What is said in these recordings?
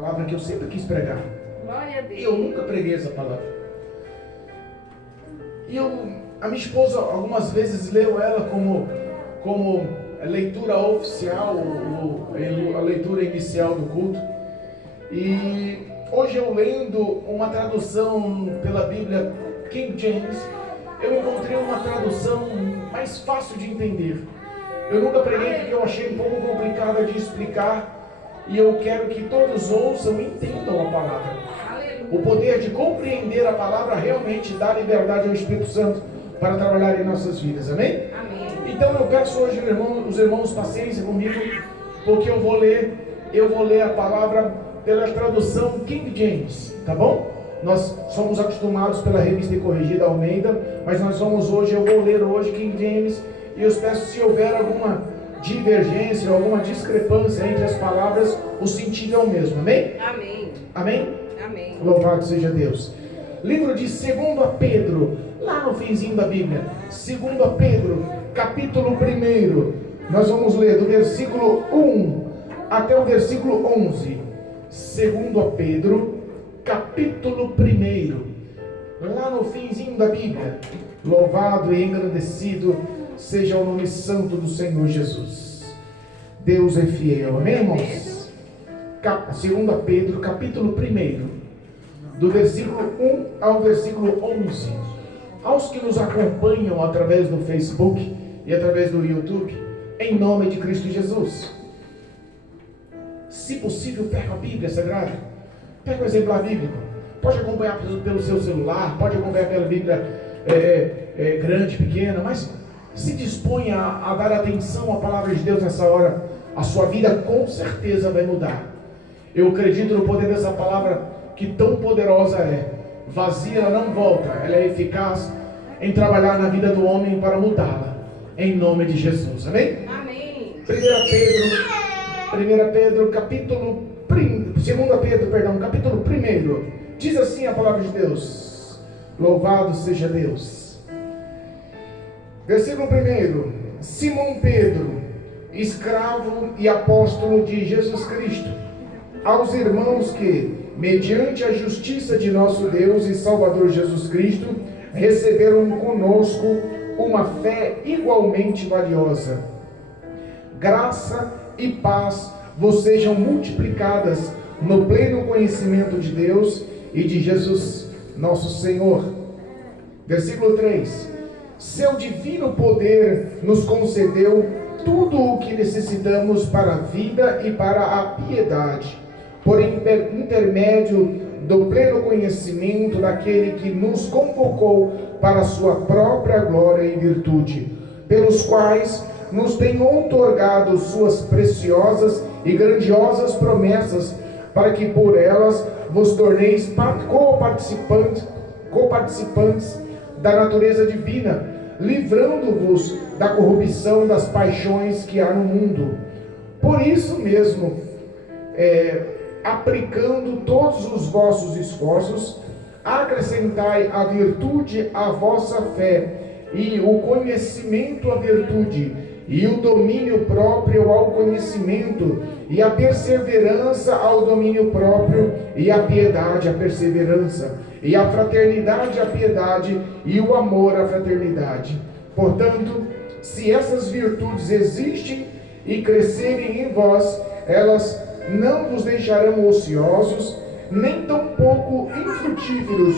Palavra que eu sempre quis pregar. Glória a Deus. E eu nunca preguei essa palavra. E a minha esposa algumas vezes leu ela como leitura oficial, a leitura inicial do culto. E hoje eu lendo uma tradução pela Bíblia King James, eu encontrei uma tradução mais fácil de entender. Eu nunca preguei porque eu achei um pouco complicada de explicar. E eu quero que todos ouçam e entendam a palavra. O poder de compreender a palavra realmente dá liberdade ao Espírito Santo para trabalhar em nossas vidas. Amém? Amém. Então eu peço hoje os irmãos paciência comigo, porque eu vou ler a palavra pela tradução King James, tá bom? Nós somos acostumados pela Revista e Corrigida Almeida, mas eu vou ler hoje King James, e eu peço, se houver alguma divergência, alguma discrepância entre as palavras, o sentido é o mesmo. Amém? Amém. Amém? Amém. Louvado seja Deus. Livro de 2 Pedro, lá no finzinho da Bíblia. 2 Pedro, capítulo 1. Nós vamos ler do versículo 1 até o versículo 11. 2 Pedro, capítulo 1. Lá no finzinho da Bíblia. Louvado e engrandecido seja o nome santo do Senhor Jesus. Deus é fiel. Amém, irmãos? 2 Pedro, capítulo 1. Do versículo 1 ao versículo 11. Aos que nos acompanham através do Facebook e através do YouTube, em nome de Cristo Jesus. Se possível, pega a Bíblia Sagrada. Pega o exemplar bíblico. Pode acompanhar pelo seu celular, pode acompanhar pela Bíblia grande, pequena, mas se disponha a dar atenção à palavra de Deus nessa hora. A sua vida com certeza vai mudar. Eu acredito no poder dessa palavra, que tão poderosa é. Vazia ela não volta, ela é eficaz em trabalhar na vida do homem para mudá-la, em nome de Jesus. Amém? Amém. 2 Pedro, capítulo 1. Diz assim a palavra de Deus. Louvado seja Deus. Versículo 1. Simão Pedro, escravo e apóstolo de Jesus Cristo, aos irmãos que, mediante a justiça de nosso Deus e Salvador Jesus Cristo, receberam conosco uma fé igualmente valiosa. Graça e paz vos sejam multiplicadas no pleno conhecimento de Deus e de Jesus nosso Senhor. Versículo 3. Seu divino poder nos concedeu tudo o que necessitamos para a vida e para a piedade, por intermédio do pleno conhecimento daquele que nos convocou para a sua própria glória e virtude, pelos quais nos tem outorgado suas preciosas e grandiosas promessas, para que por elas vos torneis coparticipantes da natureza divina, livrando-vos da corrupção das paixões que há no mundo. Por isso mesmo, aplicando todos os vossos esforços, acrescentai a virtude à vossa fé, e o conhecimento à virtude, e o domínio próprio ao conhecimento, e a perseverança ao domínio próprio, e a piedade à perseverança, e a fraternidade à piedade, e o amor à fraternidade. Portanto, se essas virtudes existem e crescerem em vós, elas não vos deixarão ociosos, nem tampouco infrutíferos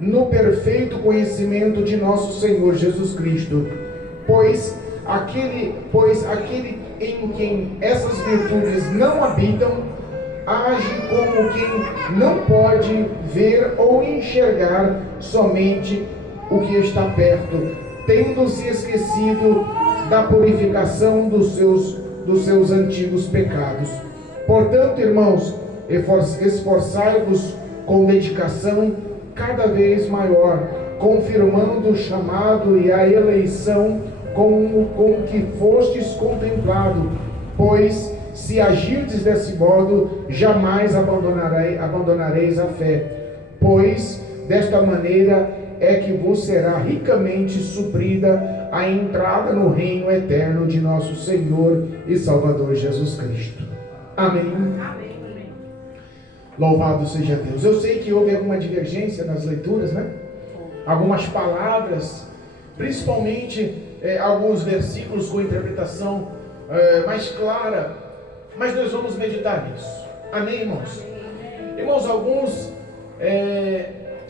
no perfeito conhecimento de nosso Senhor Jesus Cristo. Pois aquele em quem essas virtudes não habitam, age como quem não pode ver ou enxergar somente o que está perto, tendo-se esquecido da purificação dos seus antigos pecados. Portanto, irmãos, esforçai-vos com dedicação cada vez maior, confirmando o chamado e a eleição com que fostes contemplado, pois se agirdes desse modo, jamais abandonareis a fé, pois desta maneira é que vos será ricamente suprida a entrada no reino eterno de nosso Senhor e Salvador Jesus Cristo. Amém. Amém. Louvado seja Deus. Eu sei que houve alguma divergência nas leituras, né? Algumas palavras, principalmente alguns versículos com interpretação mais clara, mas nós vamos meditar nisso. Amém, irmãos? Irmãos,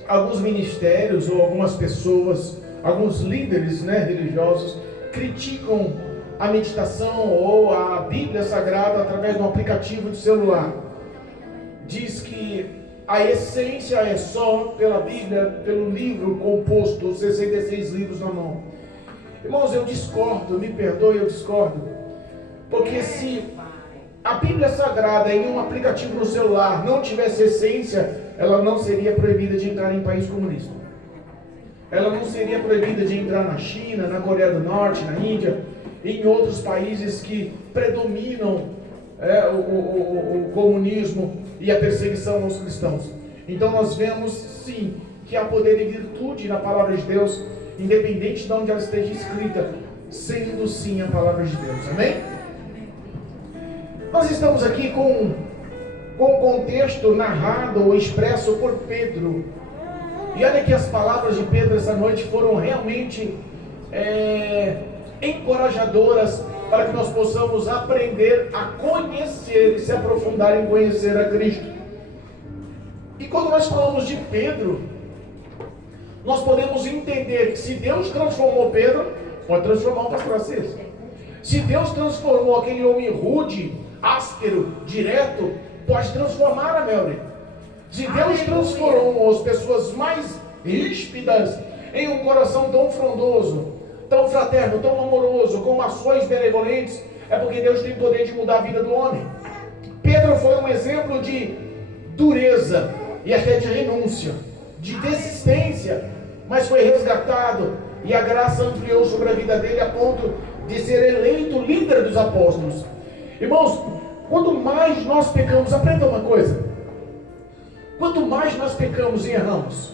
alguns ministérios ou algumas pessoas, alguns líderes, né, religiosos, criticam a meditação ou a Bíblia Sagrada através de um aplicativo de celular. Diz que a essência é só pela Bíblia, pelo livro composto, 66 livros na mão. Irmãos, eu discordo, me perdoe, eu discordo. Porque se a Bíblia Sagrada em um aplicativo no celular não tivesse essência, ela não seria proibida de entrar em país comunista. Ela não seria proibida de entrar na China, na Coreia do Norte, na Índia, em outros países que predominam o comunismo e a perseguição aos cristãos. Então nós vemos sim que há poder e virtude na palavra de Deus, independente de onde ela esteja escrita, sendo sim a palavra de Deus. Amém? Nós estamos aqui com o contexto narrado ou expresso por Pedro. E olha que as palavras de Pedro essa noite foram realmente encorajadoras para que nós possamos aprender a conhecer e se aprofundar em conhecer a Cristo. E quando nós falamos de Pedro, nós podemos entender que se Deus transformou Pedro, pode transformar o pastor Assis. Se Deus transformou aquele homem rude, áspero, direto, pode transformar a Melry. Se Deus transformou as pessoas mais ríspidas em um coração tão frondoso, tão fraterno, tão amoroso, com ações benevolentes, é porque Deus tem poder de mudar a vida do homem. Pedro foi um exemplo de dureza e até de renúncia, de desistência, mas foi resgatado e a graça ampliou sobre a vida dele a ponto de ser eleito líder dos apóstolos. Irmãos, quanto mais nós pecamos, aprenda uma coisa: quanto mais nós pecamos e erramos,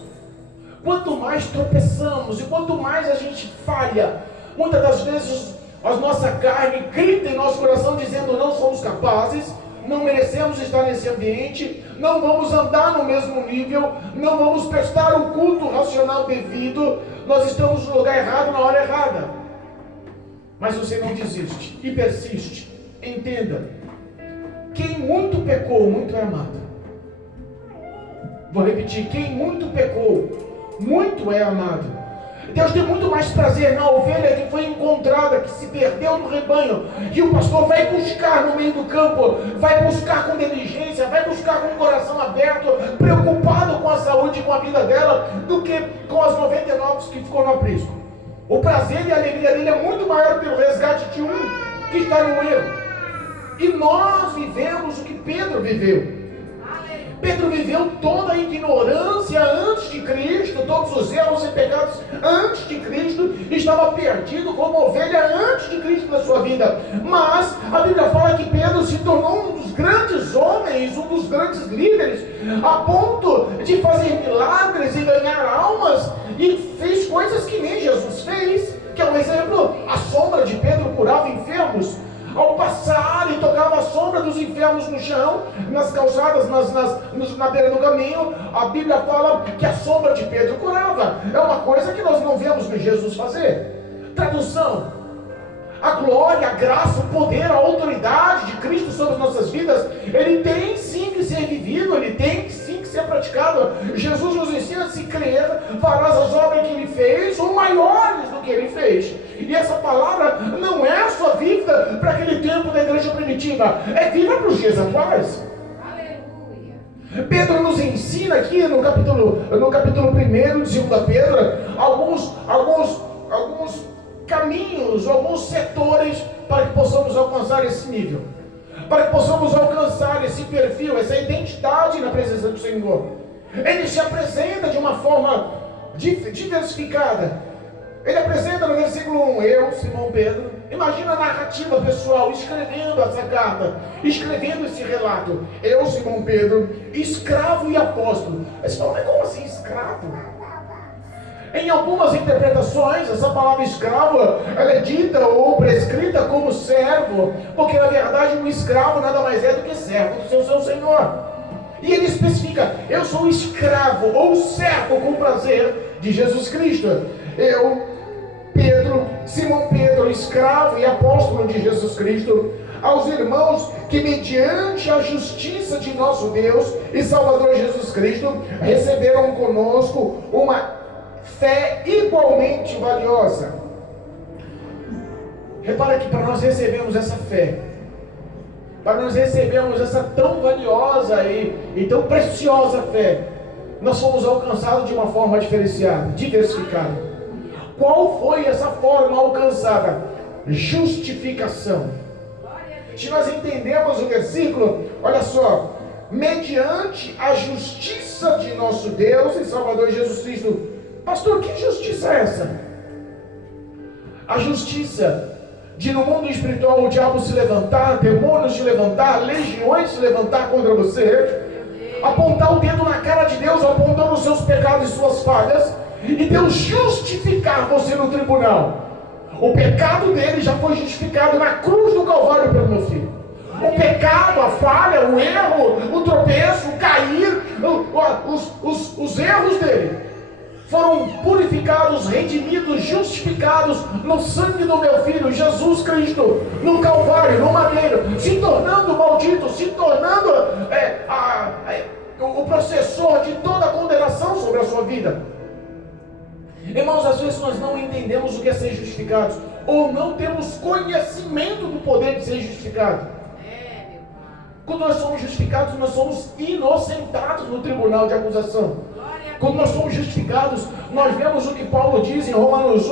quanto mais tropeçamos e quanto mais a gente falha, muitas das vezes a nossa carne grita em nosso coração dizendo: não somos capazes, não merecemos estar nesse ambiente, não vamos andar no mesmo nível, não vamos prestar o culto racional devido, nós estamos no lugar errado na hora errada. Mas você não desiste e persiste. Entenda, quem muito pecou, muito é amado. Vou repetir: quem muito pecou, muito é amado. Deus tem muito mais prazer na ovelha que foi encontrada, que se perdeu no rebanho, e o pastor vai buscar no meio do campo, vai buscar com diligência, vai buscar com o coração aberto, preocupado com a saúde e com a vida dela, do que com as 99 que ficou no aprisco. O prazer e a alegria dele é muito maior pelo resgate de um que está no erro. E nós vivemos o que Pedro viveu. Pedro viveu toda a ignorância antes de Cristo, todos os erros e pecados antes de Cristo, estava perdido como ovelha antes de Cristo na sua vida. Mas a Bíblia fala que Pedro se tornou um dos grandes homens, um dos grandes líderes, a ponto de fazer milagres e ganhar almas, e fez coisas que nem Jesus fez, que é um exemplo: a sombra de Pedro curava enfermos. Ao passar, e tocava a sombra dos enfermos no chão, nas calçadas, na beira do caminho. A Bíblia fala que a sombra de Pedro curava. É uma coisa que nós não vemos Jesus fazer. Tradução: a glória, a graça, o poder, a autoridade de Cristo sobre as nossas vidas, ele tem sim que ser vivido, ele tem sim que ser praticado. Jesus nos ensina: se crer, farás as obras que ele fez, ou maiores do que ele fez. E essa palavra não é só viva para aquele tempo da igreja primitiva, é viva para os dias atuais. Aleluia. Pedro nos ensina aqui no capítulo 1 de 2 Pedro alguns caminhos, alguns setores para que possamos alcançar esse nível, para que possamos alcançar esse perfil, essa identidade na presença do Senhor. Ele se apresenta de uma forma diversificada. Ele apresenta no versículo 1, eu, Simão Pedro. Imagina a narrativa pessoal, escrevendo essa carta, escrevendo esse relato. Eu, Simão Pedro, escravo e apóstolo. Aí você fala: mas como assim escravo? Em algumas interpretações, essa palavra escravo, ela é dita ou prescrita como servo, porque na verdade um escravo nada mais é do que servo do seu senhor. E ele especifica: eu sou escravo ou servo com prazer de Jesus Cristo. Pedro, Simão Pedro, escravo e apóstolo de Jesus Cristo, aos irmãos que mediante a justiça de nosso Deus e Salvador Jesus Cristo receberam conosco uma fé igualmente valiosa. Repara que para nós recebermos essa fé, para nós recebermos essa tão valiosa e tão preciosa fé, nós fomos alcançados de uma forma diferenciada, diversificada. Qual foi essa forma alcançada? Justificação. Se nós entendemos o versículo, olha só: mediante a justiça de nosso Deus e Salvador Jesus Cristo. Pastor, que justiça é essa? A justiça de no mundo espiritual o diabo se levantar, demônios se levantar, legiões se levantar contra você, apontar o dedo na cara de Deus, apontando os seus pecados e suas falhas, e Deus justificar você no tribunal. O pecado dele já foi justificado na cruz do Calvário pelo meu filho. O pecado, a falha, o erro, o tropeço, o cair, os erros dele foram purificados, redimidos, justificados no sangue do meu filho Jesus Cristo, no Calvário, no madeiro, se tornando maldito, se tornando o processor de toda a condenação sobre a sua vida. Irmãos, às vezes nós não entendemos o que é ser justificados, ou não temos conhecimento do poder de ser justificado. Quando nós somos justificados, nós somos inocentados no tribunal de acusação. Quando nós somos justificados, nós vemos o que Paulo diz em Romanos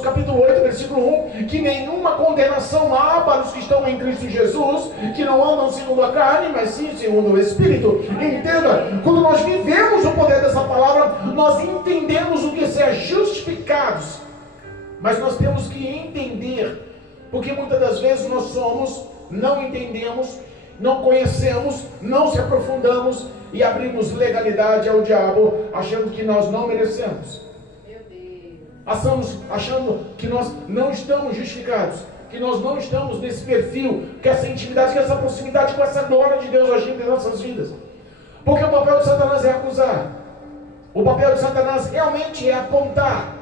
capítulo 8, versículo 1, que nenhuma condenação há para os que estão em Cristo Jesus, que não andam segundo a carne, mas sim segundo o Espírito. Entenda, quando nós vivemos o poder dessa palavra, nós entendemos o que é ser justificados. Mas nós temos que entender, porque muitas das vezes nós não entendemos, não conhecemos, não se aprofundamos e abrimos legalidade ao diabo, achando que nós não merecemos. Meu Deus. Achando que nós não estamos justificados, que nós não estamos nesse perfil, que essa intimidade, que essa proximidade com essa glória de Deus agindo em nossas vidas. Porque o papel de Satanás é acusar. O papel de Satanás realmente é apontar.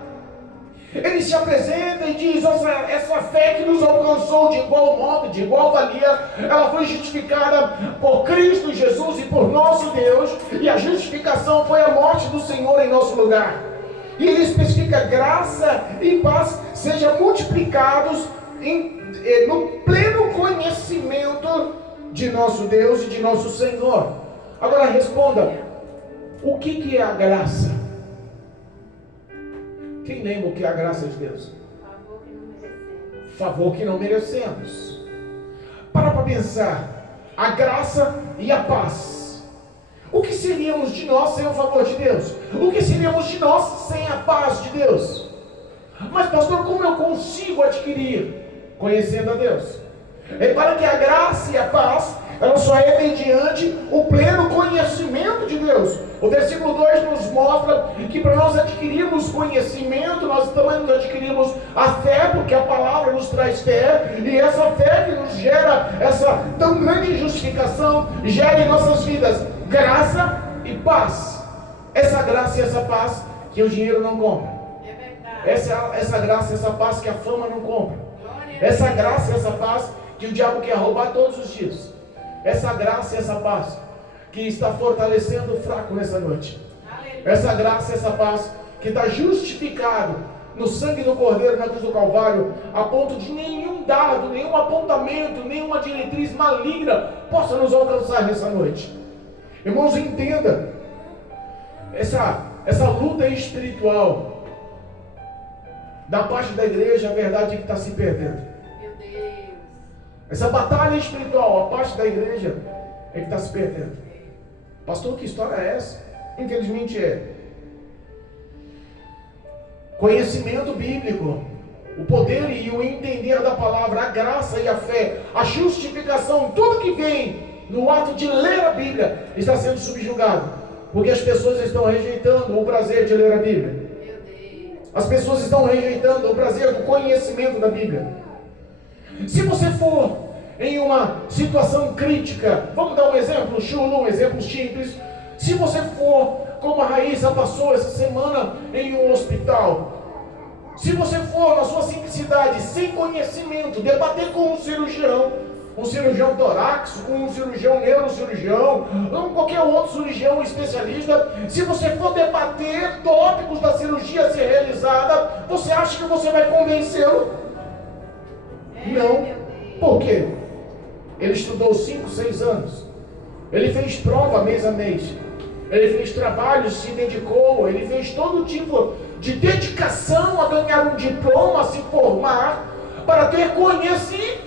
Ele se apresenta e diz: essa fé que nos alcançou de igual modo, de igual valia, ela foi justificada por Cristo Jesus e por nosso Deus, e a justificação foi a morte do Senhor em nosso lugar. E ele especifica: graça e paz sejam multiplicados no pleno conhecimento de nosso Deus e de nosso Senhor. Agora responda: o que é a graça? Quem lembra o que é a graça de Deus? Favor que não merecemos. Para pensar, a graça e a paz. O que seríamos de nós sem o favor de Deus? O que seríamos de nós sem a paz de Deus? Mas pastor, como eu consigo adquirir? Conhecendo a Deus. Repara que a graça e a paz, ela só é mediante o pleno conhecimento de Deus. O versículo 2 nos mostra que para nós adquirirmos conhecimento, nós também nos adquirimos a fé, porque a palavra nos traz fé, e essa fé que nos gera essa tão grande justificação, gera em nossas vidas graça e paz. Essa graça e essa paz que o dinheiro não compra. É verdade. Essa graça e essa paz que a fama não compra. Essa graça e essa paz que o diabo quer roubar todos os dias. Essa graça e essa paz que está fortalecendo o fraco nessa noite. Essa graça e essa paz que está justificado no sangue do Cordeiro na cruz do Calvário, a ponto de nenhum dardo, nenhum apontamento, nenhuma diretriz maligna possa nos alcançar nessa noite. Irmãos, entenda, essa luta espiritual da parte da igreja, a verdade é que está se perdendo. Meu Deus. Essa batalha espiritual, a parte da igreja é que está se perdendo. Pastor, que história é essa? Infelizmente é. Conhecimento bíblico, o poder e o entender da palavra, a graça e a fé, a justificação, tudo que vem no ato de ler a Bíblia está sendo subjugado, porque as pessoas estão rejeitando o prazer de ler a Bíblia. As pessoas estão rejeitando o prazer do conhecimento da Bíblia. Se você for em uma situação crítica. Vamos dar um exemplo chulo, um exemplo simples. Se você for, como a Raíssa passou essa semana em um hospital, se você for na sua simplicidade, sem conhecimento, debater com um cirurgião torácico, com um cirurgião neurocirurgião, ou qualquer outro cirurgião especialista, se você for debater tópicos da cirurgia a ser realizada, você acha que você vai convencê-lo? Não. Por quê? Ele estudou 5, 6 anos. Ele fez prova mês a mês. Ele fez trabalhos, se dedicou. Ele fez todo tipo de dedicação a ganhar um diploma, a se formar, para ter conhecimento.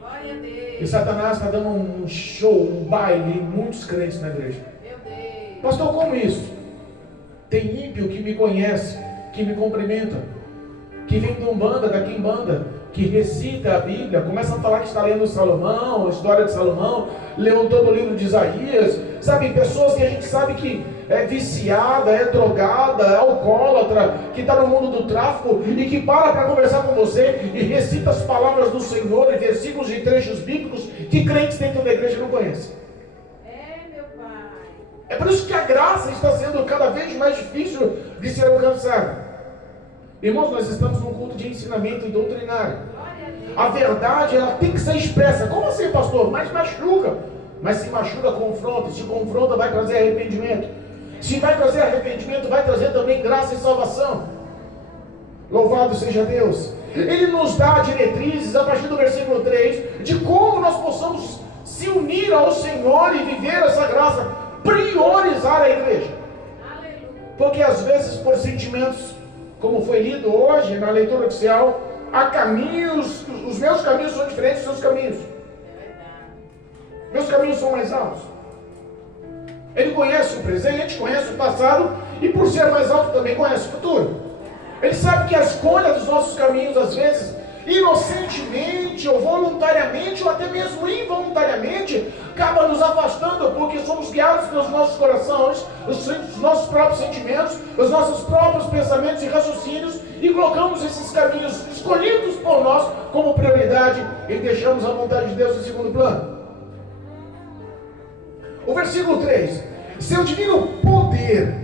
Glória a Deus. E Satanás está dando um show, um baile em muitos crentes na igreja. Meu Deus. Pastor, como isso? Tem ímpio que me conhece, que me cumprimenta, que vem de Umbanda, da Quimbanda, que recita a Bíblia, começa a falar que está lendo Salomão, a história de Salomão, leu todo o livro de Isaías, sabe, pessoas que a gente sabe que é viciada, é drogada, é alcoólatra, que está no mundo do tráfico e que para conversar com você e recita as palavras do Senhor e versículos e trechos bíblicos que crentes dentro da igreja não conhecem. Meu Pai. É por isso que a graça está sendo cada vez mais difícil de ser alcançada. Irmãos, nós estamos num culto de ensinamento e doutrinário. A verdade, ela tem que ser expressa. Como assim, pastor? Mas machuca. Mas se machuca, confronta. Se confronta, vai trazer arrependimento. Se vai trazer arrependimento, vai trazer também graça e salvação. Louvado seja Deus. Ele nos dá diretrizes, a partir do versículo 3, de como nós possamos se unir ao Senhor e viver essa graça. Priorizar a igreja. Porque às vezes, por sentimentos, como foi lido hoje na leitura oficial, há caminhos, os meus caminhos são diferentes dos seus caminhos. Meus caminhos são mais altos. Ele conhece o presente, conhece o passado, e por ser mais alto também conhece o futuro. Ele sabe que a escolha dos nossos caminhos, às vezes, inocentemente, ou voluntariamente, ou até mesmo involuntariamente, acaba nos afastando, porque somos guiados pelos nossos corações, os nossos próprios sentimentos, os nossos próprios pensamentos e raciocínios, e colocamos esses caminhos escolhidos por nós como prioridade e deixamos a vontade de Deus em segundo plano. O versículo 3: seu divino poder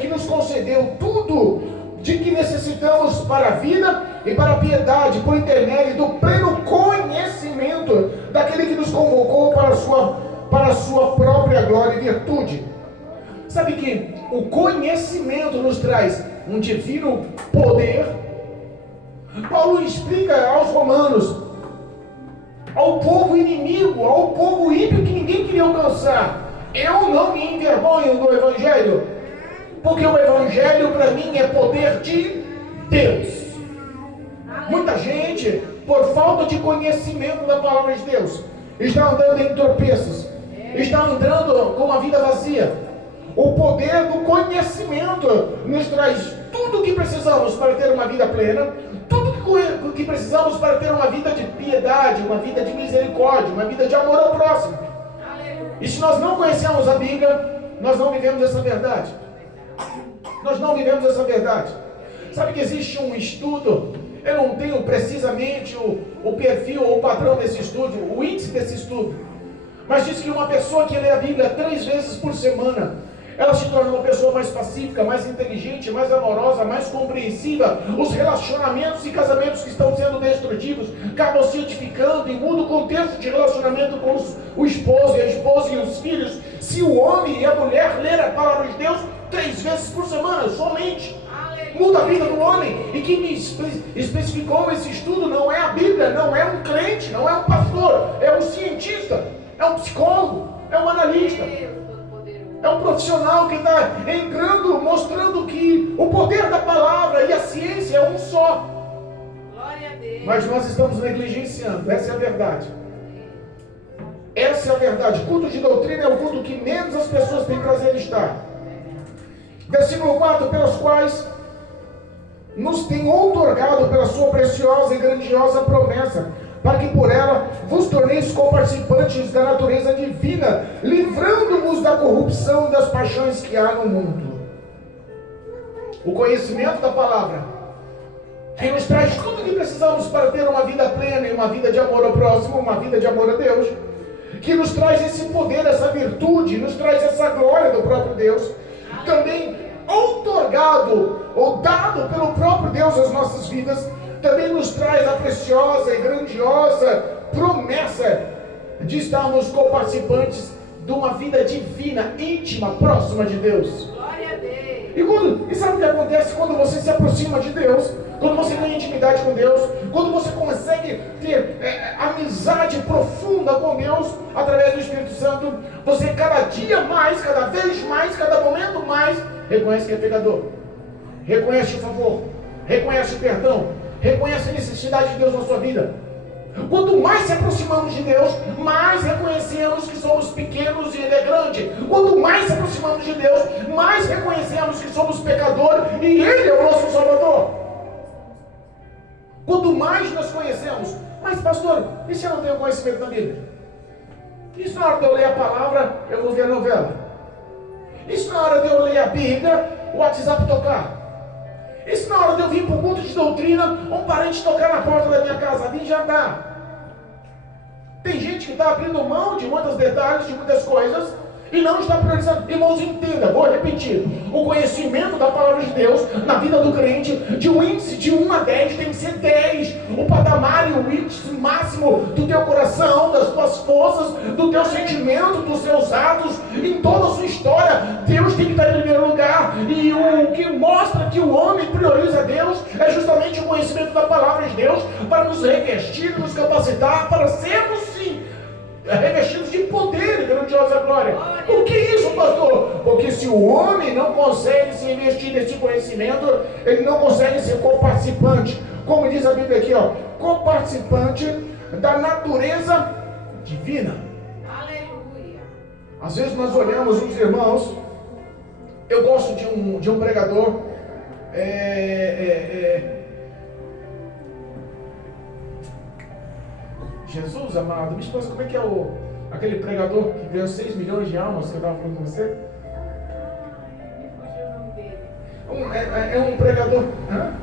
que nos concedeu tudo de que necessitamos para a vida e para a piedade, por intermédio do pleno conhecimento daquele que nos convocou para a sua própria glória e virtude. Sabe que o conhecimento nos traz um divino poder. Paulo explica aos romanos, ao povo inimigo, ao povo ímpio que ninguém queria alcançar: eu não me envergonho do Evangelho, porque o Evangelho para mim é poder de Deus. Muita gente, por falta de conhecimento da palavra de Deus, está andando em tropeços, está andando com uma vida vazia. O poder do conhecimento nos traz tudo o que precisamos para ter uma vida plena, tudo o que precisamos para ter uma vida de piedade, uma vida de misericórdia, uma vida de amor ao próximo. E se nós não conhecemos a Bíblia, nós não vivemos essa verdade. Nós não vivemos essa verdade. Sabe que existe um estudo, eu não tenho precisamente o perfil ou o padrão desse estudo, o índice desse estudo, mas diz que uma pessoa que lê a Bíblia 3 vezes por semana, ela se torna uma pessoa mais pacífica, mais inteligente, mais amorosa, mais compreensiva. Os relacionamentos e casamentos que estão sendo destrutivos acabam se edificando e muda o contexto de relacionamento com o esposo e a esposa e os filhos. Se o homem e a mulher ler a palavra de Deus 3 vezes por semana, somente, muda a vida do homem. E quem me especificou esse estudo não é a Bíblia, não é um crente, não é um pastor, é um cientista, é um psicólogo, é um analista. É um profissional que está entrando, mostrando que o poder da palavra e a ciência é um só. Glória a Deus. Mas nós estamos negligenciando, essa é a verdade. Essa é a verdade. Culto de doutrina é o culto que menos as pessoas têm prazer de estar. Versículo 4: pelas quais nos tem outorgado pela sua preciosa e grandiosa promessa, para que por ela vos torneis coparticipantes da natureza divina, livrando-vos da corrupção e das paixões que há no mundo. O conhecimento da palavra que nos traz tudo o que precisamos para ter uma vida plena e uma vida de amor ao próximo, uma vida de amor a Deus, que nos traz esse poder, essa virtude, nos traz essa glória do próprio Deus, também outorgado ou dado pelo próprio Deus às nossas vidas, também nos traz a preciosa e grandiosa promessa de estarmos coparticipantes de uma vida divina, íntima, próxima de Deus. Glória a Deus. E sabe o que acontece quando você se aproxima de Deus? Quando você tem intimidade com Deus, quando você consegue ter amizade profunda com Deus através do Espírito Santo, você cada dia mais, cada vez mais, cada momento mais, reconhece que é pecador, reconhece o favor, reconhece o perdão, reconhece a necessidade de Deus na sua vida. Quanto mais se aproximamos de Deus, mais reconhecemos que somos pequenos e Ele é grande. Quanto mais se aproximamos de Deus, mais reconhecemos que somos pecadores e Ele é o nosso Salvador. Quanto mais nós conhecemos, mas pastor, e se eu não tenho conhecimento da Bíblia? E se na hora de eu ler a palavra, eu vou ver a novela? E se na hora de eu ler a Bíblia, o WhatsApp tocar? E se na hora de eu vir para o culto de doutrina, um parente tocar na porta da minha casa, vir jantar? Tem gente que está abrindo mão de muitos detalhes, de muitas coisas, e não está priorizando. Irmãos, entenda, vou repetir, o conhecimento da palavra de Deus na vida do crente, de um índice de 1 a 10, tem que ser 10. O patamar e o índice máximo do teu coração, das tuas forças, do teu sentimento, dos seus atos, em toda a sua história, Deus tem que estar em primeiro lugar. E o que mostra que o homem prioriza Deus é justamente o conhecimento da palavra de Deus, para nos revestir, nos capacitar, para sermos sim revestidos de poder e grandiosa glória. Por que isso, pastor? Porque se o homem não consegue se investir nesse conhecimento, ele não consegue ser coparticipante, como diz a Bíblia aqui, coparticipante da natureza divina. Aleluia. Às vezes nós olhamos uns irmãos, eu gosto de um pregador, Jesus amado, minha esposa, como é que é aquele pregador que ganhou 6 milhões de almas que eu estava falando com você? Me fugiu o nome dele. É um pregador. Hã?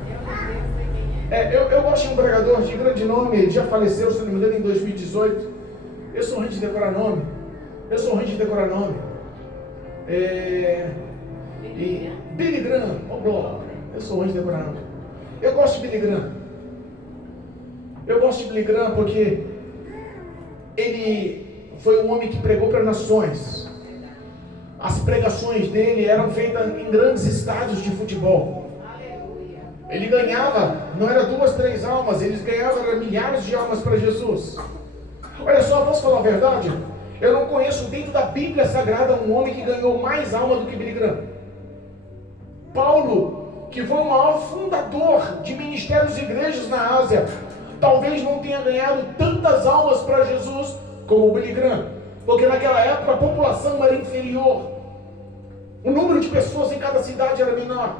Eu gosto de um pregador de grande nome, ele já faleceu, se não me engano, em 2018. Eu sou ruim de decorar nome. Billy Graham, eu sou ruim de decorar nome. Eu gosto de Billy Graham porque ele foi um homem que pregou para nações. As pregações dele eram feitas em grandes estádios de futebol. Ele ganhava, não era 2, 3 almas, eles ganhavam milhares de almas para Jesus. Olha só, posso falar a verdade? Eu não conheço dentro da Bíblia Sagrada um homem que ganhou mais alma do que Billy Graham. Paulo, que foi o maior fundador de ministérios e igrejas na Ásia, talvez não tenha ganhado tantas almas para Jesus como o Billy Graham, porque naquela época a população era inferior, o número de pessoas em cada cidade era menor.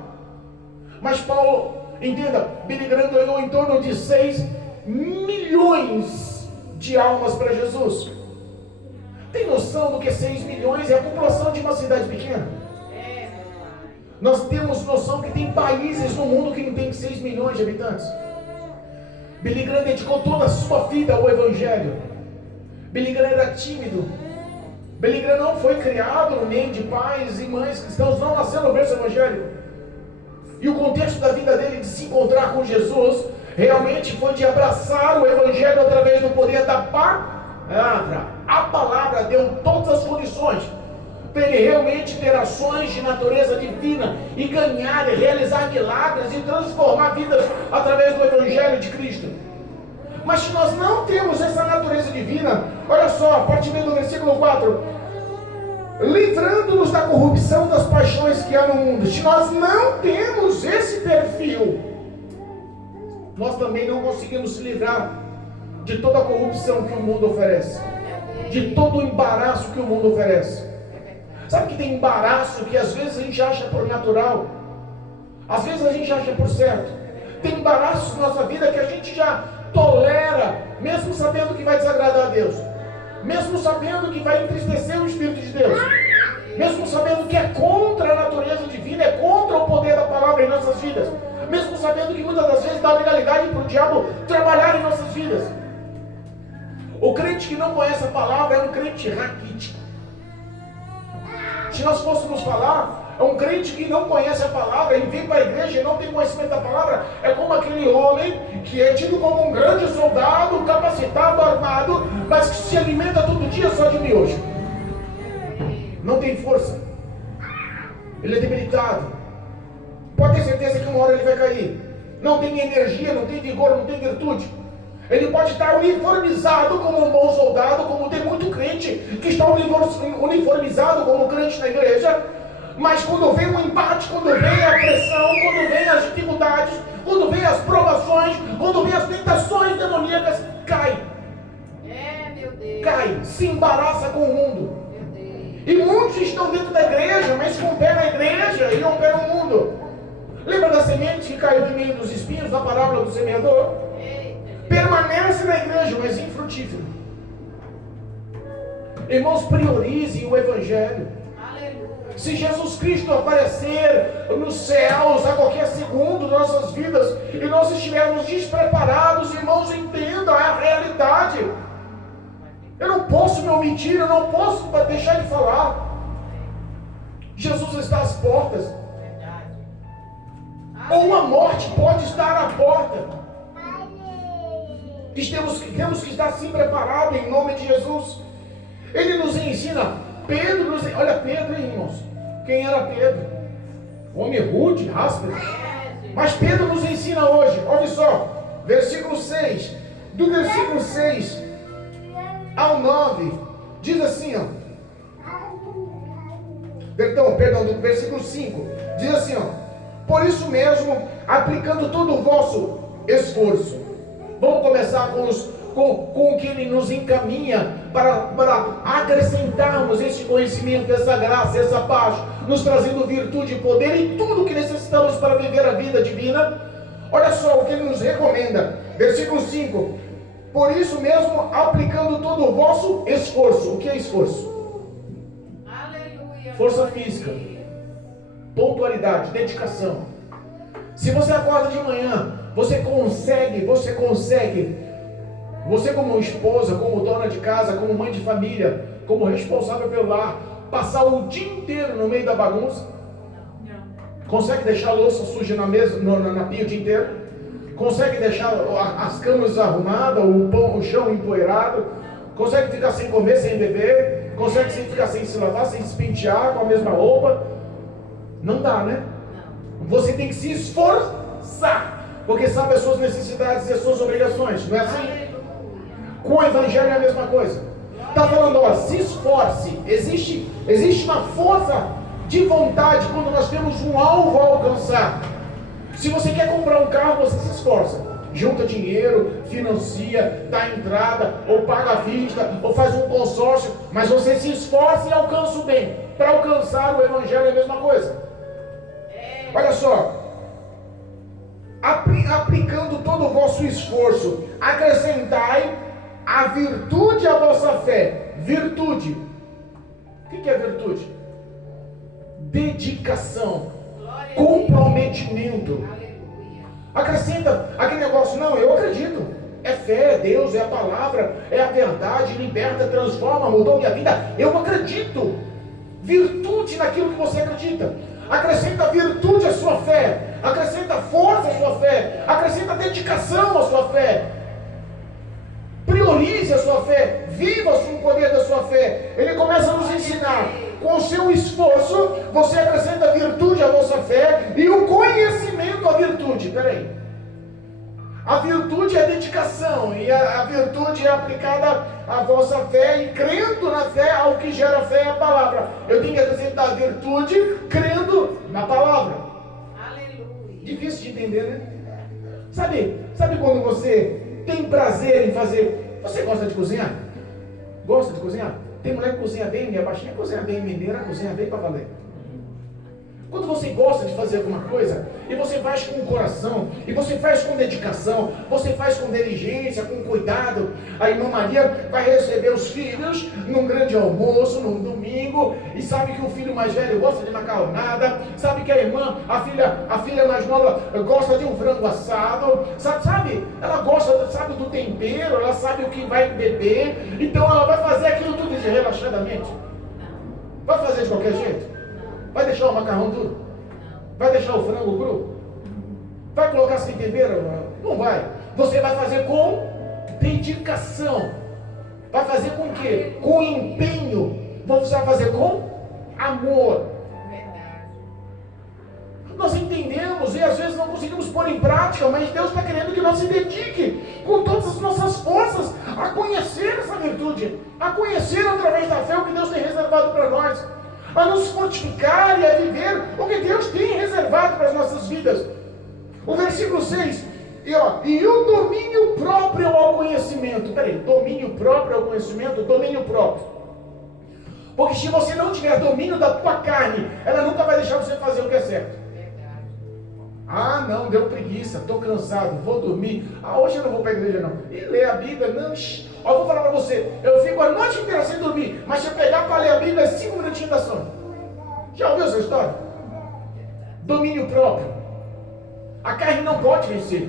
Mas Paulo, entenda, Billy Graham ganhou em torno de 6 milhões de almas para Jesus. Tem noção do que 6 milhões é a população de uma cidade pequena? Nós temos noção que tem países no mundo que não tem 6 milhões de habitantes. Billy Graham dedicou toda a sua vida ao Evangelho. Billy Graham era tímido. Billy Graham não foi criado no meio de pais e mães cristãos, não nasceu no berço evangélico. E o contexto da vida dele de se encontrar com Jesus realmente foi de abraçar o Evangelho através do poder da palavra. A palavra deu todas as condições para ele realmente ter ações de natureza divina e ganhar e realizar milagres e transformar vidas através do Evangelho de Cristo. Mas se nós não temos essa natureza divina, olha só, a partir do versículo 4, livrando-nos da corrupção das paixões que há no mundo. Se nós não temos esse perfil, nós também não conseguimos se livrar de toda a corrupção que o mundo oferece, de todo o embaraço que o mundo oferece. Sabe que tem embaraço que às vezes a gente acha por natural, às vezes a gente acha por certo. Tem embaraços na nossa vida que a gente já tolera, mesmo sabendo que vai desagradar a Deus, mesmo sabendo que vai entristecer o Espírito de Deus, mesmo sabendo que é contra a natureza divina, é contra o poder da palavra em nossas vidas. mesmo sabendo que muitas das vezes dá legalidade para o diabo trabalhar em nossas vidas. O crente que não conhece a palavra é um crente raquítico. Se nós fôssemos falar, é um crente que não conhece a palavra, ele vem para a igreja e não tem conhecimento da palavra, é como aquele homem que é tido como um grande soldado, capacitado, armado, mas que se alimenta todo dia só de miojo. Não tem força. Ele é debilitado. Pode ter certeza que uma hora ele vai cair. Não tem energia, não tem vigor, não tem virtude. Ele pode estar uniformizado como um bom soldado, como tem muito crente que está uniformizado como crente na igreja, mas quando vem o embate, quando vem a pressão, quando vem as dificuldades, quando vem as provações, quando vem as tentações demoníacas, cai. Meu Deus. Cai, se embaraça com o mundo. Meu Deus. E muitos estão dentro da igreja, mas com o pé na igreja e não pé no mundo. Lembra da semente que caiu no meio dos espinhos, da parábola do semeador? Permanece na igreja, mas infrutífero. Irmãos, priorizem o Evangelho. Aleluia. Se Jesus Cristo aparecer nos céus a qualquer segundo de nossas vidas e nós estivermos despreparados, irmãos, entendam a realidade. Eu não posso me omitir, eu não posso deixar de falar. Jesus está às portas. Ou a morte pode estar à porta. Temos que estar assim preparados em nome de Jesus. Ele nos ensina. Olha Pedro, hein, irmãos. Quem era Pedro? Homem rude, áspero. Mas Pedro nos ensina hoje. Olha só, versículo 6. Do versículo 6 ao 9, diz assim, ó. Perdão, do versículo 5, diz assim, ó. Por isso mesmo, aplicando todo o vosso esforço. Vamos começar com o que ele nos encaminha para acrescentarmos esse conhecimento, essa graça, essa paz, nos trazendo virtude e poder e tudo que necessitamos para viver a vida divina. Olha só o que ele nos recomenda, versículo 5. Por isso mesmo, aplicando todo o vosso esforço. O que é esforço? Aleluia. Força física, pontualidade, dedicação. Se você acorda de manhã, você consegue, você como esposa, como dona de casa, como mãe de família, como responsável pelo lar, passar o dia inteiro no meio da bagunça? Não. Consegue deixar a louça suja na mesa, na pia o dia inteiro? Consegue deixar as camas arrumadas, o chão empoeirado? Consegue ficar sem comer, sem beber? Consegue ficar sem se lavar, sem se pentear com a mesma roupa? Não dá, né? Não. Você tem que se esforçar, porque sabe as suas necessidades e as suas obrigações, não é assim? Aleluia. Com o Evangelho é a mesma coisa. Está falando, ó, se esforce. Existe uma força de vontade quando nós temos um alvo a alcançar. Se você quer comprar um carro, você se esforça. Junta dinheiro, financia, dá entrada, ou paga à vista, ou faz um consórcio, mas você se esforça e alcança o bem. Para alcançar o Evangelho é a mesma coisa. Olha só. Aplicando todo o vosso esforço, acrescentai a virtude à vossa fé. Virtude. O que é virtude? Dedicação. Comprometimento. Acrescenta aquele negócio, não, eu acredito. É fé, é Deus, é a palavra, é a verdade, liberta, transforma, mudou minha vida. Eu acredito. Virtude naquilo que você acredita. Acrescenta virtude à sua fé. Acrescenta força à sua fé. Acrescenta dedicação à sua fé. Priorize a sua fé. Viva o poder da sua fé. Ele começa a nos ensinar. Com o seu esforço, você acrescenta virtude à vossa fé e o conhecimento à virtude. Peraí. A virtude é a dedicação e a virtude é aplicada à vossa fé e crendo na fé, ao que gera fé é a palavra. Eu tenho que acrescentar virtude crendo na palavra. Aleluia. Difícil de entender, né? Sabe quando você tem prazer em fazer? Você gosta de cozinhar? Gosta de cozinhar? Tem mulher que cozinha bem, minha baixinha cozinha bem, mineira cozinha bem para valer. Quando você gosta de fazer alguma coisa, e você faz com o coração, e você faz com dedicação, você faz com diligência, com cuidado, a irmã Maria vai receber os filhos num grande almoço, num domingo, e sabe que o filho mais velho gosta de macarronada, sabe que a irmã, a filha mais nova gosta de um frango assado, sabe? Ela gosta, sabe, do tempero, ela sabe o que vai beber, então ela vai fazer aquilo tudo relaxadamente. Vai fazer de qualquer jeito? Vai deixar o macarrão duro? Vai deixar o frango cru? Vai colocar sem tempero? Não vai. Você vai fazer com dedicação. Vai fazer com o quê? Com empenho. Você vai fazer com amor. Nós entendemos e às vezes não conseguimos pôr em prática, mas Deus está querendo que nós se dedique com todas as nossas forças a conhecer essa virtude, a conhecer através da fé o que Deus tem reservado para nós, a nos fortificar e a viver o que Deus tem reservado para as nossas vidas. O versículo 6, e o domínio próprio ao conhecimento. Peraí, domínio próprio ao conhecimento, domínio próprio. Porque se você não tiver domínio da tua carne, ela nunca vai deixar você fazer o que é certo. Ah, não, deu preguiça, estou cansado, vou dormir. Ah, hoje eu não vou para a igreja não. E ler a Bíblia, não. Ó, vou falar para você, eu fico a noite inteira sem dormir, mas se eu pegar para ler a Bíblia, 5 minutinhos da sono. Já ouviu essa história? Domínio próprio. A carne não pode vencer.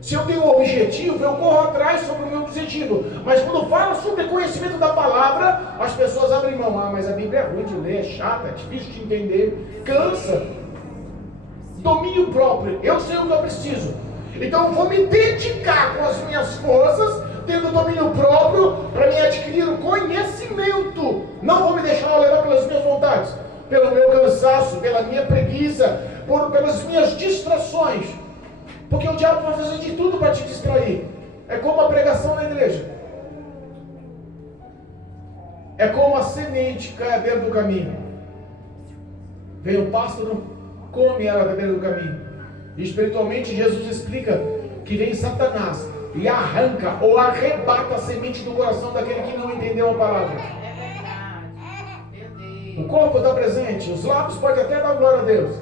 Se eu tenho um objetivo, eu corro atrás sobre o meu objetivo. Mas quando fala sobre conhecimento da palavra, as pessoas abrem mão. Ah, mas a Bíblia é ruim de ler, é chata, é difícil de entender, cansa. Domínio próprio, eu sei o que eu preciso, então eu vou me dedicar com as minhas forças, tendo domínio próprio, para me adquirir o conhecimento. Não vou me deixar levar pelas minhas vontades, pelo meu cansaço, pela minha preguiça, pelas minhas distrações, porque o diabo vai fazer de tudo para te distrair. É como a pregação na igreja, é como a semente que cai à beira do caminho. Vem o pássaro, come ela da beira do caminho. E espiritualmente Jesus explica que vem Satanás e arranca ou arrebata a semente do coração daquele que não entendeu a palavra. O corpo está presente, os lábios podem até dar glória a Deus,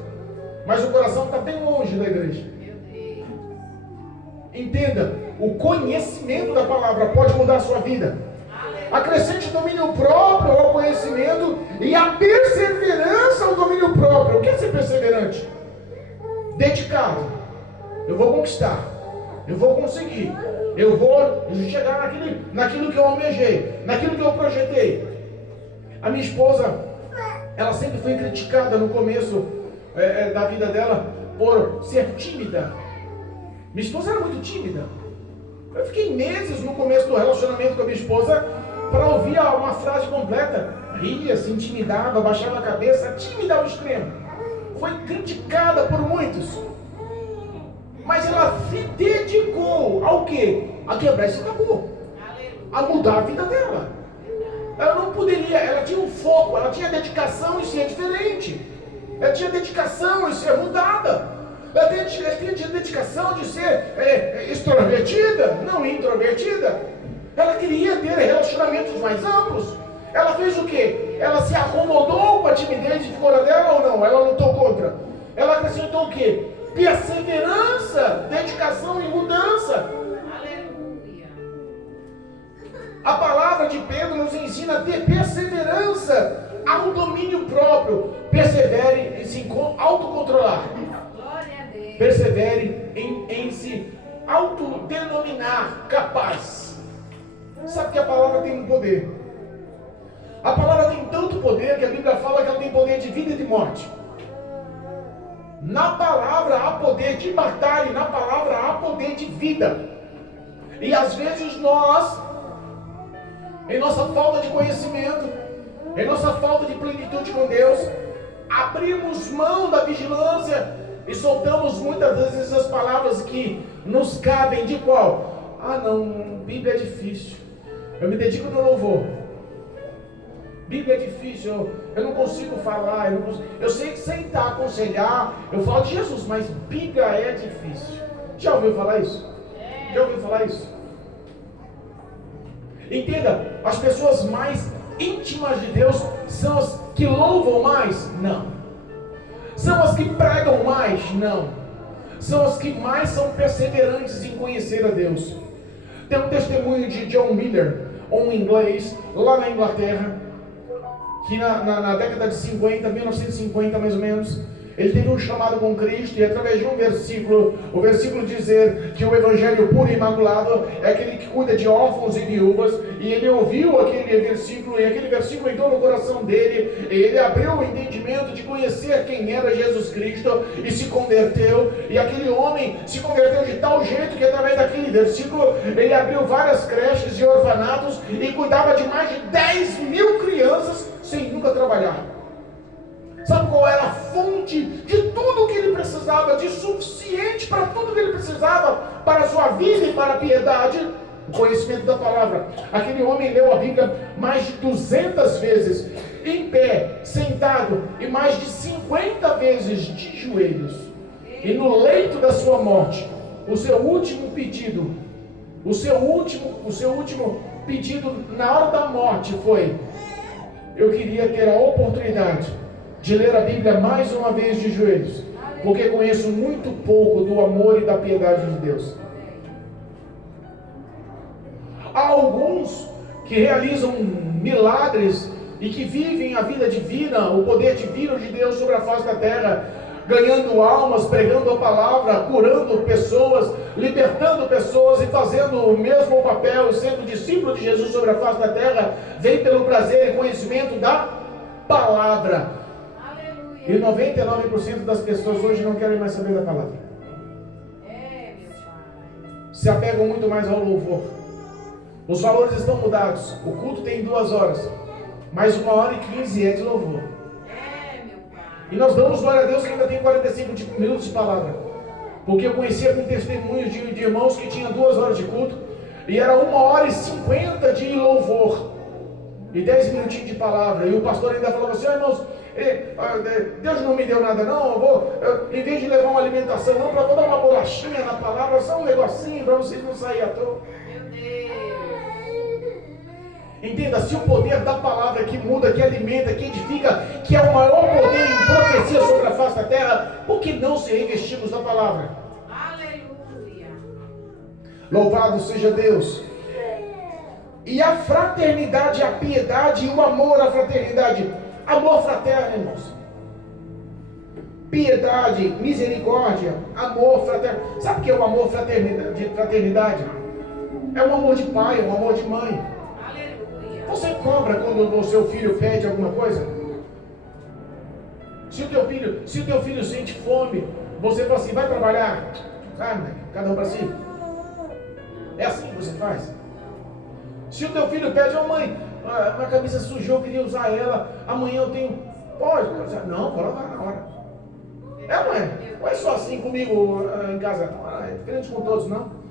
mas o coração está bem longe da igreja. Entenda, o conhecimento da palavra pode mudar a sua vida. Acrescente domínio próprio ao conhecimento e a perseverança ao domínio próprio. O que é ser perseverante? Dedicado. Eu vou conquistar, eu vou conseguir, eu vou chegar naquilo que eu almejei, naquilo que eu projetei. A minha esposa, ela sempre foi criticada no começo da vida dela por ser tímida. Minha esposa era muito tímida. Eu fiquei meses no começo do relacionamento com a minha esposa para ouvir uma frase completa. Ria, se intimidava, baixava a cabeça, tímida ao extremo. Foi criticada por muitos. Mas ela se dedicou ao quê? A quebrar esse tabu. A mudar a vida dela. Ela não poderia, ela tinha um foco, ela tinha dedicação em ser diferente. Ela tinha dedicação em ser mudada. Ela tinha dedicação de ser extrovertida, não introvertida. Ela queria ter relacionamentos mais amplos. Ela fez o quê? Ela se acomodou com a timidez e ficou na dela ou não? Ela lutou contra. Ela acrescentou o quê? Perseverança, dedicação e mudança. Aleluia. A palavra de Pedro nos ensina a ter perseverança ao domínio próprio. Persevere em se autocontrolar. Glória a Deus. Persevere em se autodenominar capaz. Sabe que a palavra tem um poder. A palavra tem tanto poder que a Bíblia fala que ela tem poder de vida e de morte. Na palavra há poder de matar e na palavra há poder de vida. E às vezes nós, em nossa falta de conhecimento, em nossa falta de plenitude com Deus, abrimos mão da vigilância e soltamos muitas vezes as palavras que nos cabem de qual? Ah não, Bíblia é difícil. Eu me dedico no louvor. Bíblia é difícil, eu não consigo falar, eu sei que sentar, aconselhar, eu falo de Jesus, mas Bíblia é difícil. Já ouviu falar isso? Já ouviu falar isso? Entenda, as pessoas mais íntimas de Deus são as que louvam mais? Não. São as que pregam mais? Não. São as que mais são perseverantes em conhecer a Deus. Tem um testemunho de John Miller, um inglês, lá na Inglaterra, que na década de 50, 1950 mais ou menos, ele teve um chamado com Cristo, e através de um versículo, o versículo dizer que o evangelho puro e imaculado é aquele que cuida de órfãos e viúvas, e ele ouviu aquele versículo, e aquele versículo entrou no coração dele, e ele abriu o entendimento de conhecer quem era Jesus Cristo, e se converteu, e aquele homem se converteu de tal jeito que através daquele versículo, ele abriu várias creches e orfanatos, e cuidava de mais de 10 mil crianças, sem nunca trabalhar. Sabe qual era a fonte de tudo que ele precisava, de suficiente para tudo que ele precisava, para a sua vida e para a piedade? O conhecimento da palavra. Aquele homem leu a Bíblia mais de 200 vezes, em pé, sentado, e mais de 50 vezes de joelhos. E no leito da sua morte, o seu último pedido, o seu último pedido na hora da morte foi: eu queria ter a oportunidade de ler a Bíblia mais uma vez de joelhos, porque conheço muito pouco do amor e da piedade de Deus. Há alguns que realizam milagres e que vivem a vida divina, o poder divino de Deus sobre a face da terra, ganhando almas, pregando a palavra, curando pessoas, libertando pessoas e fazendo o mesmo papel e sendo discípulo de Jesus sobre a face da terra, vem pelo prazer e conhecimento da palavra. E 99% das pessoas hoje não querem mais saber da palavra. Se apegam muito mais ao louvor. Os valores estão mudados. O culto tem 2 horas, mas 1h15 é de louvor. E nós damos glória a Deus que ainda tem 45 minutos de palavra. Porque eu conhecia com testemunhos de irmãos que tinham 2 horas de culto, e era 1h50 de louvor e 10 minutinhos de palavra. E o pastor ainda falava assim: irmãos, Deus não me deu nada não, em vez de levar uma alimentação não, vou dar uma bolachinha na palavra, só um negocinho para vocês não saírem à toa. Meu Deus. Entenda, se o poder da palavra que muda, que alimenta, que edifica, que é o maior poder em profecia sobre a face da terra, por que não se revestimos da palavra? Aleluia. Louvado seja Deus. E a fraternidade, a piedade e o amor à fraternidade. Amor fraterno, irmãos. Piedade, misericórdia, amor fraterno. Sabe o que é o amor fraternidade? É um amor de pai, um amor de mãe. Aleluia. Você cobra quando o seu filho pede alguma coisa? Se o teu filho sente fome, você fala assim: vai trabalhar. Ah, cada um para si. É assim que você faz. Se o teu filho pede: oh, mãe, minha camisa sujou, eu queria usar ela, amanhã eu tenho. Pode? Não, vou lavar na hora. Mãe, não é só assim comigo em casa, não é diferente com todos, não.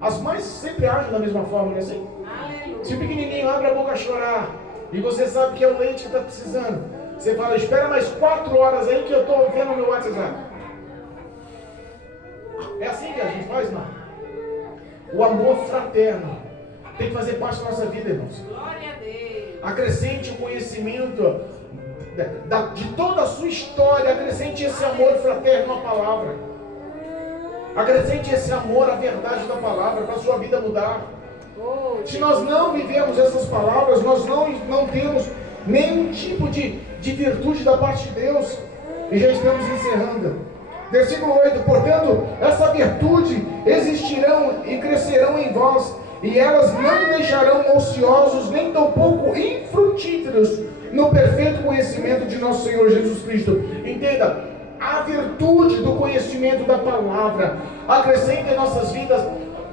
As mães sempre agem da mesma forma, não é assim? Aleluia. Se o pequenininho abre a boca a chorar, e você sabe que é o leite que está precisando, você fala: espera mais 4 horas aí que eu estou vendo o meu WhatsApp. É assim que a gente faz, não? O amor fraterno tem que fazer parte da nossa vida, irmãos. Glória a Deus. Acrescente o conhecimento de toda a sua história. Acrescente esse amor fraterno à palavra. Acrescente esse amor à verdade da palavra para a sua vida mudar. Se nós não vivemos essas palavras, nós não temos nenhum tipo de virtude da parte de Deus. E já estamos encerrando. Versículo 8: portanto, essa virtude existirão e crescerão em vós, e elas não deixarão ociosos, nem tampouco infrutíferos, no perfeito conhecimento de nosso Senhor Jesus Cristo. Entenda, a virtude do conhecimento da palavra acrescenta em nossas vidas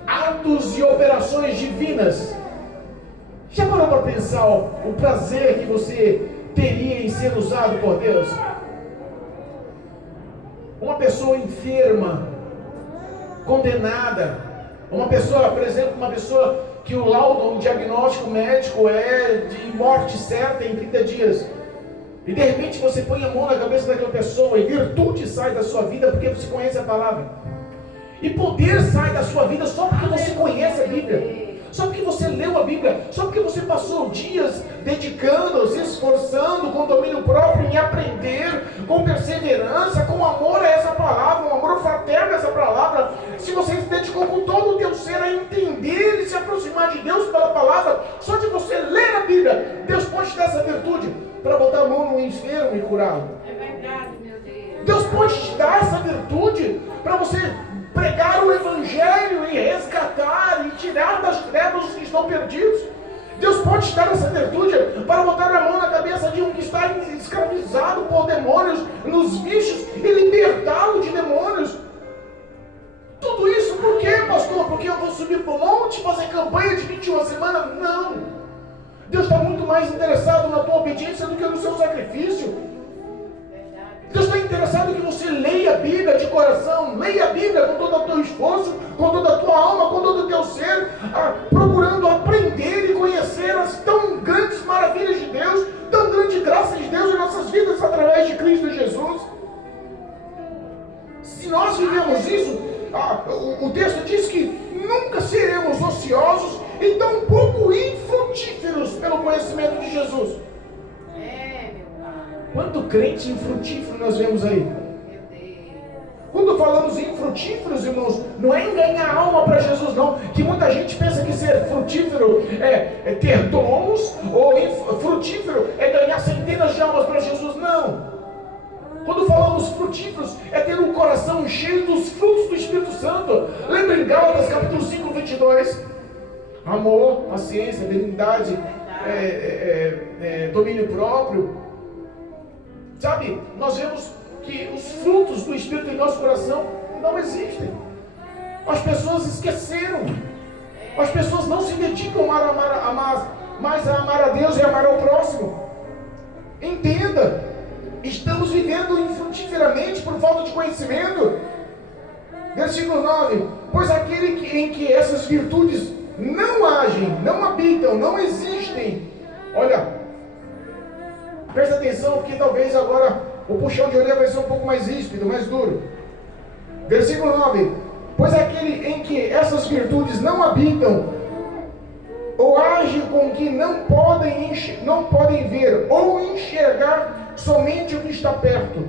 atos e operações divinas. Já parou para pensar o prazer que você teria em ser usado por Deus? Uma pessoa enferma, condenada, uma pessoa, por exemplo, uma pessoa que o laudo, o diagnóstico médico é de morte certa em 30 dias. E de repente você põe a mão na cabeça daquela pessoa e virtude sai da sua vida porque você conhece a palavra. E poder sai da sua vida só porque você conhece a Bíblia. só porque você leu a Bíblia, só porque você passou dias dedicando, se esforçando com domínio próprio em aprender, com perseverança, com amor a essa palavra, um amor fraterno a essa palavra, se você se dedicou com todo o teu ser a entender e se aproximar de Deus pela palavra, só de você ler a Bíblia, Deus pode te dar essa virtude para botar a mão no enfermo e curá-lo. É verdade, meu Deus. Deus pode te dar essa virtude para você pregar o Evangelho e resgatar e tirar das trevas os que estão perdidos. Deus pode te dar essa virtude para botar a mão na cabeça de um que está escravizado por demônios, nos vícios, e libertá-lo de demônios. Tudo isso por quê, pastor? Porque eu vou subir para o monte e fazer campanha de 21 semanas? Não. Deus está muito mais interessado na tua obediência do que no seu sacrifício. Deus está interessado que você leia a Bíblia de coração, leia a Bíblia com todo o teu esforço, com toda a tua alma, com todo o teu ser, procurando aprender e conhecer as tão grandes maravilhas de Deus, tão grande graça de Deus em nossas vidas através de Cristo Jesus. Se nós vivemos isso, o texto diz que nunca seremos ociosos e tampouco infrutíferos pelo conhecimento de Jesus. Quanto crente infrutífero nós vemos aí? Quando falamos em frutíferos, irmãos, não é em ganhar alma para Jesus, não. Que muita gente pensa que ser frutífero é ter dons, ou frutífero é ganhar centenas de almas para Jesus, não. Quando falamos frutíferos, é ter um coração cheio dos frutos do Espírito Santo. Lembra em Gálatas capítulo 5, 22? Amor, paciência, benignidade, domínio próprio. Sabe, nós vemos que os frutos do Espírito em nosso coração não existem. As pessoas esqueceram. As pessoas não se dedicam mais a amar a Deus e amar ao próximo. Entenda, estamos vivendo infrutíferamente por falta de conhecimento. Versículo 9: pois aquele em que essas virtudes não agem, não habitam, não existem. Olha, presta atenção, porque talvez agora o puxão de orelha vai ser um pouco mais ríspido, mais duro. Versículo 9: pois aquele em que essas virtudes não habitam, ou age com que não podem ver ou enxergar somente o que está perto,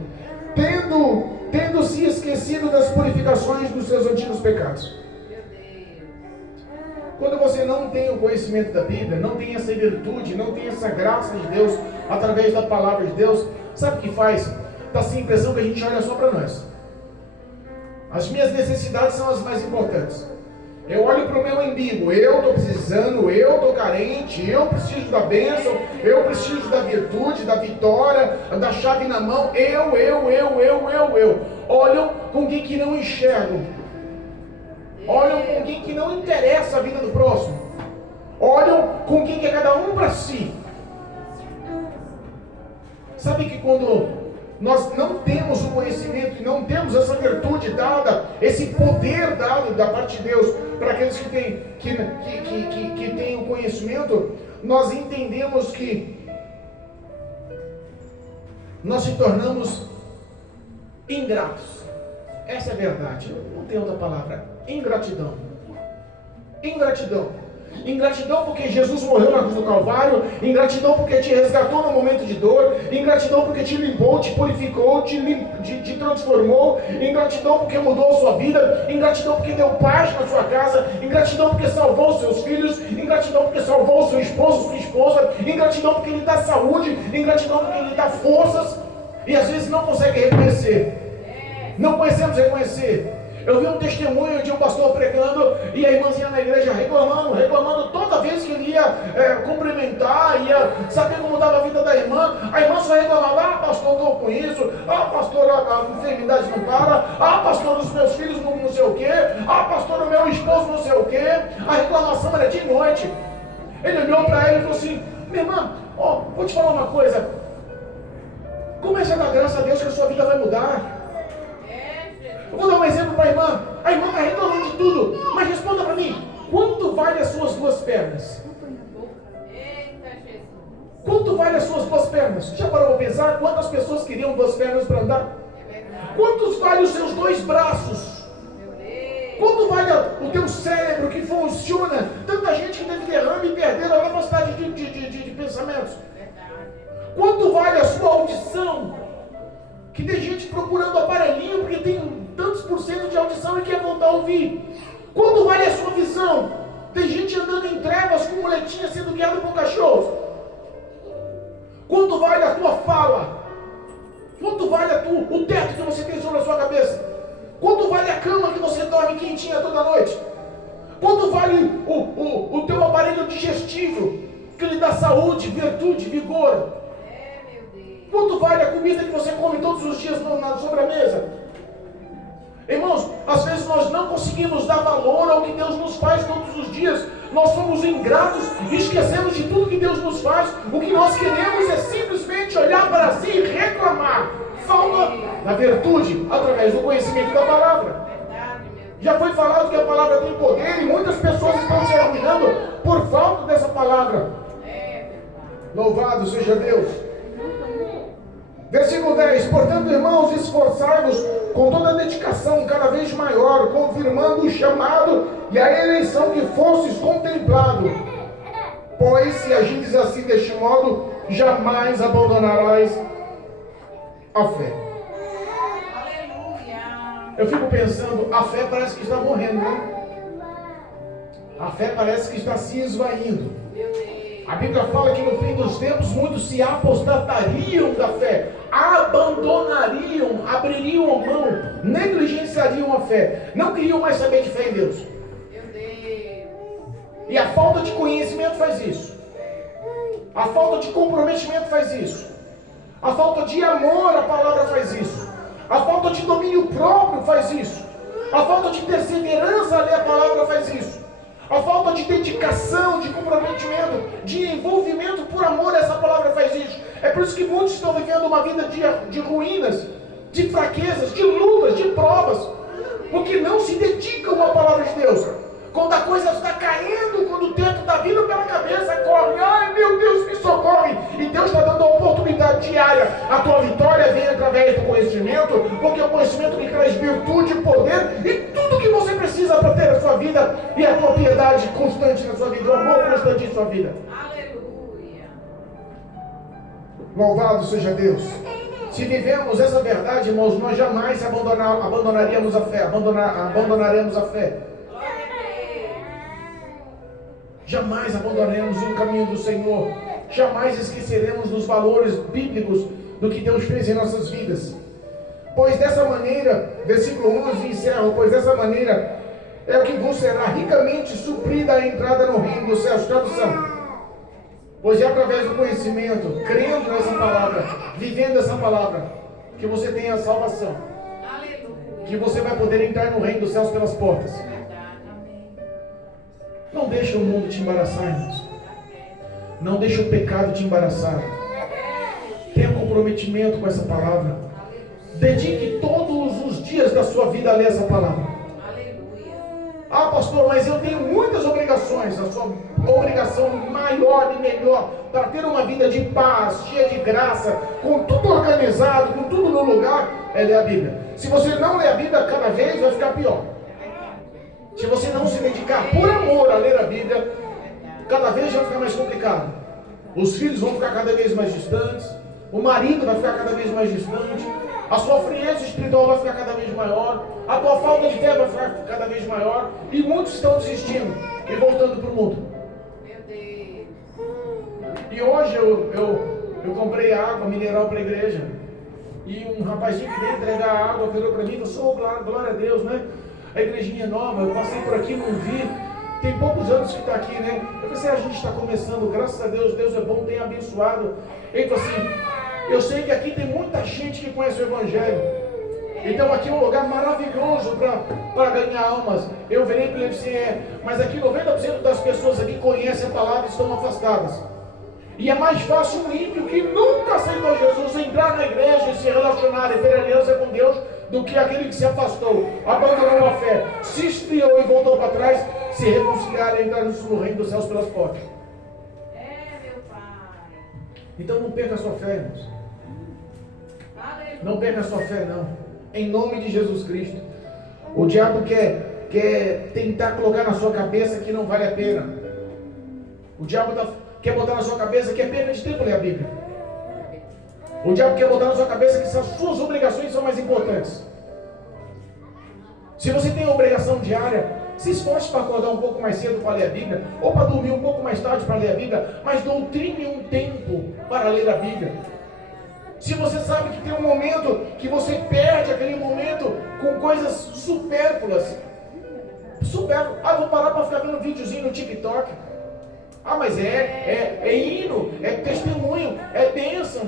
tendo se esquecido das purificações dos seus antigos pecados. Quando você não tem o conhecimento da Bíblia, não tem essa virtude, não tem essa graça de Deus através da palavra de Deus, sabe o que faz? Dá assim a impressão que a gente olha só para nós. As minhas necessidades são as mais importantes. Eu olho para o meu umbigo, eu estou precisando, eu estou carente, eu preciso da bênção, eu preciso da virtude, da vitória, da chave na mão, eu. Olham com alguém que não enxergam. Olham com alguém que não interessa a vida do próximo. Olham com quem quer cada um para si. Sabe que quando nós não temos o conhecimento, não temos essa virtude dada, esse poder dado da parte de Deus para aqueles que têm o conhecimento, nós entendemos que nós se tornamos ingratos. Essa é a verdade, não tem outra palavra. Ingratidão. Ingratidão porque Jesus morreu na cruz do Calvário, ingratidão porque te resgatou no momento de dor, ingratidão porque te limpou, te purificou, te transformou, ingratidão porque mudou a sua vida, ingratidão porque deu paz na sua casa, ingratidão porque salvou os seus filhos, ingratidão porque salvou o seu esposo, sua esposa, ingratidão porque Ele dá saúde, ingratidão porque Ele dá forças, e às vezes não consegue reconhecer. Não conhecemos reconhecer. Eu vi um testemunho de um pastor pregando e a irmãzinha na igreja reclamando toda vez que ele ia cumprimentar, ia saber como estava a vida da irmã. A irmã só reclamava: pastor, estou com isso, pastor, a enfermidade não para, pastor, os meus filhos não sei o que, pastor, o meu esposo não sei o que. A reclamação era de noite. Ele olhou para ela e falou assim: minha irmã, vou te falar uma coisa, comece a dar graça a Deus que a sua vida vai mudar. Eu vou dar um exemplo para a irmã está reclamando de tudo, mas responda para mim: quanto vale as suas duas pernas? Quanto vale as suas duas pernas? Já parou para pensar quantas pessoas queriam duas pernas para andar? Quantos vale os seus dois braços? Quanto vale o teu cérebro que funciona? Tanta gente que teve derrame e perderam a capacidade de pensamentos. Quanto vale a sua audição? Que tem gente procurando aparelhinho porque tem tantos por cento de audição e quer voltar a ouvir. Quanto vale a sua visão? Tem gente andando em trevas com muletinha sendo guiado por cachorros. Quanto vale a tua fala? Quanto vale o teto que você tem sobre a sua cabeça? Quanto vale a cama que você dorme quentinha toda noite? Quanto vale o teu aparelho digestivo que lhe dá saúde, virtude, vigor? Quanto vale a comida que você come todos os dias na sobremesa? Irmãos, às vezes nós não conseguimos dar valor ao que Deus nos faz todos os dias. Nós somos ingratos e esquecemos de tudo que Deus nos faz. O que nós queremos é simplesmente olhar para si e reclamar. Falta da virtude através do conhecimento da palavra. Já foi falado que a palavra tem poder e muitas pessoas estão se arruinando por falta dessa palavra. Louvado seja Deus. Versículo 10: portanto, irmãos, esforçai-vos com toda a dedicação cada vez maior, confirmando o chamado e a eleição que fostes contemplado. Pois, se agides assim deste modo, jamais abandonarás a fé. Eu fico pensando, a fé parece que está morrendo, né? A fé parece que está se esvaindo. A Bíblia fala que no fim dos tempos muitos se apostatariam da fé, abandonariam, abririam a mão, negligenciariam a fé, não queriam mais saber de fé em Deus. E a falta de conhecimento faz isso. A falta de comprometimento faz isso. A falta de amor à palavra faz isso. A falta de domínio próprio faz isso. A falta de perseverança a ler a palavra faz isso. A falta de dedicação, de comprometimento, de envolvimento por amor a essa palavra faz isso. É por isso que muitos estão vivendo uma vida de ruínas, de fraquezas, de lutas, de provas, porque não se dedicam à palavra de Deus. Quando a coisa está caindo, quando o teto está vindo pela cabeça, corre, ai meu Deus, me socorre. E Deus está dando a oportunidade diária. A tua vitória vem através do conhecimento, porque é o conhecimento que traz virtude, poder e tudo que você precisa para ter a sua vida e a tua piedade constante na sua vida, o amor constante em sua vida. Aleluia. Louvado seja Deus. Se vivemos essa verdade, irmãos, nós jamais abandonaríamos a fé, abandonaremos a fé. Jamais abandonaremos o caminho do Senhor. Jamais esqueceremos dos valores bíblicos do que Deus fez em nossas vidas. Pois dessa maneira, versículo 11 encerra, pois dessa maneira é o que vos será ricamente suprida a entrada no reino dos céus. Tradução: pois é através do conhecimento, crendo nessa palavra, vivendo essa palavra, que você tem a salvação. Que você vai poder entrar no reino dos céus pelas portas. Não deixa o mundo te embaraçar, irmãos. Não deixa o pecado te embaraçar. Tenha comprometimento com essa palavra. Dedique todos os dias da sua vida a ler essa palavra. Ah, pastor, mas eu tenho muitas obrigações. A sua obrigação maior e melhor para ter uma vida de paz, cheia de graça, com tudo organizado, com tudo no lugar, é ler a Bíblia. Se você não ler a Bíblia, cada vez vai ficar pior. Se você não se dedicar por amor a ler a Bíblia, cada vez vai ficar mais complicado. Os filhos vão ficar cada vez mais distantes, o marido vai ficar cada vez mais distante, a sua frieza espiritual vai ficar cada vez maior, a tua falta de fé vai ficar cada vez maior, e muitos estão desistindo e voltando para o mundo. Meu Deus. E hoje eu comprei água mineral para a igreja, e um rapazinho que veio entregar a água virou para mim e falou: glória a Deus, né? A igrejinha é nova, eu passei por aqui, não vi, tem poucos anos que está aqui, né? Eu pensei, a gente está começando, graças a Deus, Deus é bom, tem abençoado. Ele falou assim: eu sei que aqui tem muita gente que conhece o Evangelho, então aqui é um lugar maravilhoso para ganhar almas. Eu virei para ele e disse: mas aqui 90% das pessoas aqui conhecem a palavra e estão afastadas. E é mais fácil um ímpio que nunca aceitou Jesus entrar na igreja e se relacionar e ter aliança com Deus, do que aquele que se afastou, abandonou a fé, se esfriou e voltou para trás, se reconciliar e entrar no reino dos céus pelas portas. Meu Pai. Então não perca a sua fé, irmãos. Não perca a sua fé, não. Em nome de Jesus Cristo. O diabo quer quer tentar colocar na sua cabeça que não vale a pena. O diabo quer botar na sua cabeça que é perda de tempo ler a Bíblia. O diabo quer botar na sua cabeça que as suas obrigações são mais importantes. Se você tem uma obrigação diária, se esforce para acordar um pouco mais cedo para ler a Bíblia, ou para dormir um pouco mais tarde para ler a Bíblia, mas doutrine um tempo para ler a Bíblia. Se você sabe que tem um momento que você perde aquele momento com coisas supérfluas. Vou parar para ficar vendo videozinho no TikTok. Mas é hino, é testemunho, é bênção.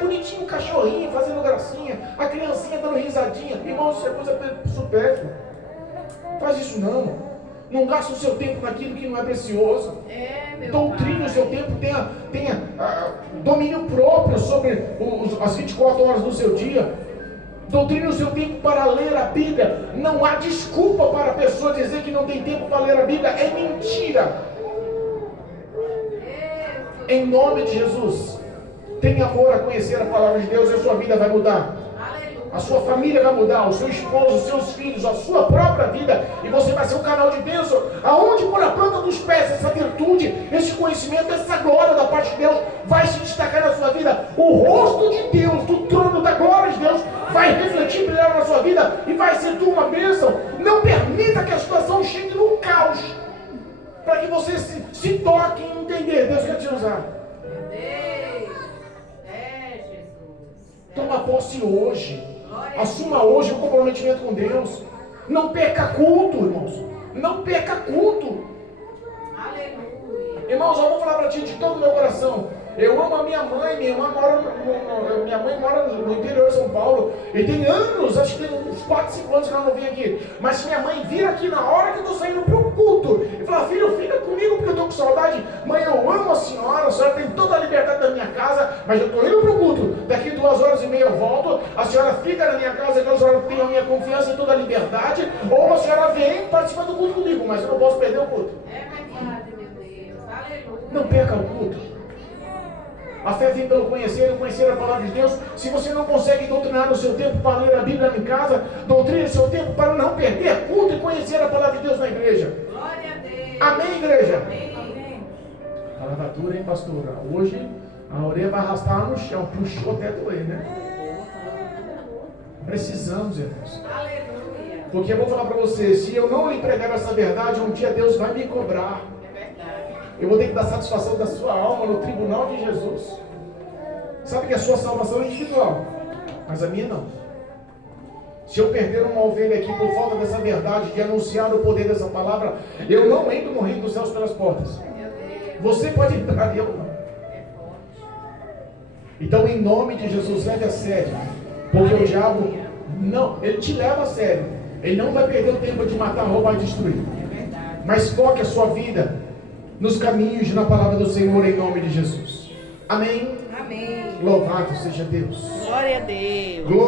Bonitinho o cachorrinho fazendo gracinha, a criancinha dando risadinha. Irmão, isso é coisa supérflua. Faz isso não. Não gasta o seu tempo naquilo que não é precioso. Doutrine o seu tempo, tenha domínio próprio sobre as 24 horas do seu dia. Doutrine o seu tempo para ler a Bíblia. Não há desculpa para a pessoa dizer que não tem tempo para ler a Bíblia. É mentira. Em nome de Jesus, tenha amor a conhecer a palavra de Deus e a sua vida vai mudar. A sua família vai mudar, o seu esposo, os seus filhos, a sua própria vida, e você vai ser um canal de bênção, aonde por a planta dos pés, essa virtude, esse conhecimento, essa glória da parte de Deus, vai se destacar na sua vida. O rosto de Deus, do trono da glória de Deus, vai refletir, brilhar na sua vida, e vai ser tu uma bênção. Não permita que a situação chegue no caos, para que você se toque em entender, Deus quer te usar. Toma posse hoje. Assuma hoje o comprometimento com Deus. Não perca culto, irmãos. Não perca culto. Aleluia. Irmãos, eu vou falar para ti de todo o meu coração. Eu amo a minha mãe. Minha mãe mora no interior de São Paulo. E tem anos, acho que tem uns 4, 5 anos que ela não vem aqui. Mas se minha mãe vir aqui na hora que eu estou saindo para o culto e falar: filho, fica comigo porque eu estou com saudade. Mãe, eu amo a senhora tem toda a liberdade da minha casa, mas eu estou indo para o culto. Daqui 2h30 eu volto. A senhora fica na minha casa, que a senhora tem a minha confiança e toda a liberdade. Ou a senhora vem participar do culto comigo, mas eu não posso perder o culto. É verdade, meu Deus. Aleluia. Não perca o culto. A fé vem pelo conhecer e conhecer a palavra de Deus. Se você não consegue doutrinar no seu tempo para ler a Bíblia em casa, doutrine seu tempo para não perder culto e conhecer a palavra de Deus na igreja. Glória a Deus. Amém, igreja? Amém. Palavra dura, hein, pastora? Hoje a orelha vai arrastar no chão. Puxou até doer, né? Precisamos, irmãos. Aleluia. Porque eu vou falar para você, se eu não lhe pregar essa verdade, um dia Deus vai me cobrar. Eu vou ter que dar satisfação da sua alma no tribunal de Jesus. Sabe que a sua salvação é individual, mas a minha não. Se eu perder uma ovelha aqui por falta dessa verdade, de anunciar o poder dessa palavra, eu não entro no reino dos céus pelas portas. Você pode entrar e eu não. Então, em nome de Jesus, leve a sério. Porque o diabo, não, ele te leva a sério. Ele não vai perder o tempo de matar, roubar e destruir. Mas foque a sua vida nos caminhos na palavra do Senhor, em nome de Jesus. Amém? Amém. Louvado seja Deus. Glória a Deus. Glória.